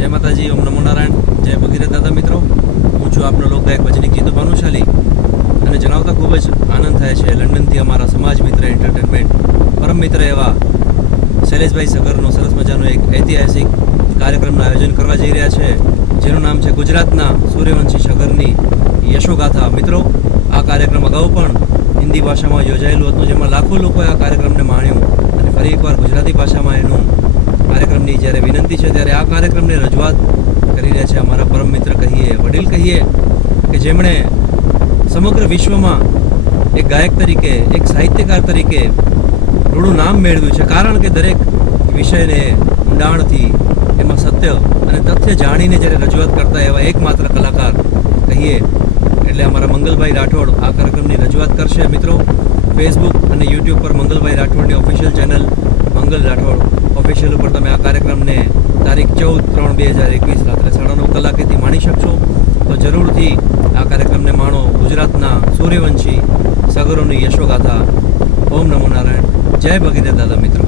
જય માતાજી, ઓમ નમો નારાયણ, જય ભગીરથ દાદા. મિત્રો, હું છું આપનો લોકગાયક ભજનિક જીતુ ભાનુશાલી અને જણાવતા ખૂબ જ આનંદ થાય છે લંડનથી અમારા સમાજ મિત્ર એન્ટરટેનમેન્ટ પરમ મિત્ર એવા શૈલેષભાઈ સગરનો સરસ મજાનો એક ઐતિહાસિક કાર્યક્રમનું આયોજન કરવા જઈ રહ્યા છે, જેનું નામ છે ગુજરાતના સૂર્યવંશી સગરની યશોગાથા. મિત્રો, આ કાર્યક્રમ અગાઉ પણ હિન્દી ભાષામાં યોજાયેલું હતું, જેમાં લાખો લોકોએ આ કાર્યક્રમને માણ્યું અને ફરી એકવાર ગુજરાતી ભાષામાં એનું કાર્યક્રમની જ્યારે વિનંતી છે ત્યારે આ કાર્યક્રમને રજૂઆત કરી રહ્યા છે અમારા પરમ મિત્ર કહીએ, વડીલ કહીએ, કે જેમણે સમગ્ર વિશ્વમાં એક ગાયક તરીકે, એક સાહિત્યકાર તરીકે થોડું નામ મેળવ્યું છે. કારણ કે દરેક વિષયને ઊંડાણથી એમાં સત્ય અને તથ્ય જાણીને જ્યારે રજૂઆત કરતા એવા એકમાત્ર કલાકાર કહીએ એટલે અમારા મંગલભાઈ રાઠોડ આ કાર્યક્રમની રજૂઆત કરશે. મિત્રો, ફેસબુક અને યુટ્યુબ પર મંગલભાઈ રાઠોડની ઓફિશિયલ ચેનલ મંગલ રાઠોડ ઓફિશિયલ ઉપર તમે આ કાર્યક્રમને તારીખ 14/3/2021 રાત્રે 9:30 કલાકેથી માણી શકશો. તો જરૂરથી આ કાર્યક્રમને માણો. ગુજરાતના સૂર્યવંશી સગરોની યશોગાથા. ઓમ નમો નારાયણ, જય ભગીરથ દાદા. મિત્રો.